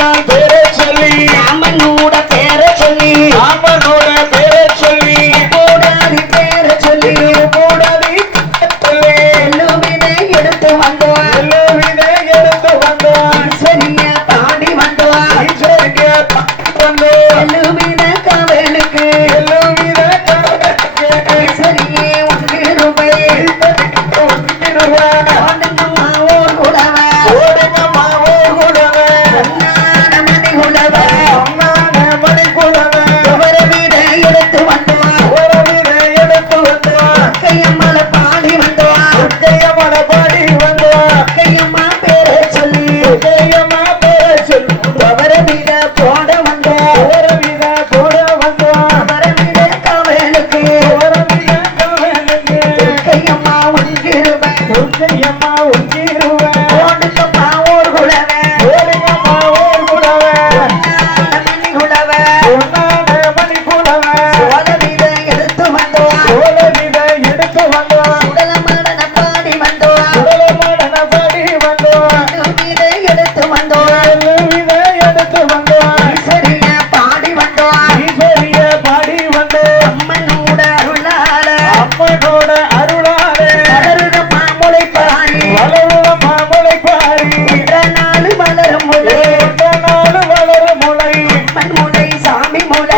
ராமன் பேர சொல்லி. ராமனோட பேர சொல்லி. ராமனோட பேர சொல்லி. போடாதி பேர சொல்லி. போடாதி எல்லோவினை எடுத்து வந்தோம். எல்லோவினை எடுத்து வந்தோம். சரிங்க தாண்டி வந்தோம். சரிங்க தாண்டி வந்தோம். எல்லோவின கவனுக்கு எல்லோவின கவனுக்கு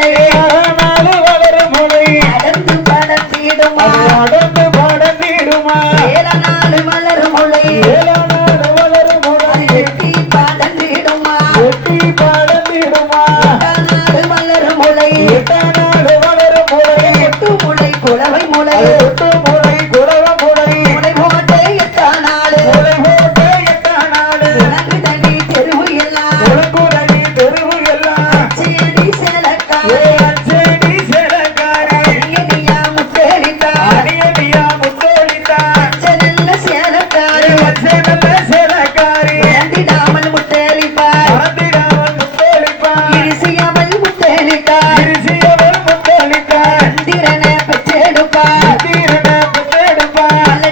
போலே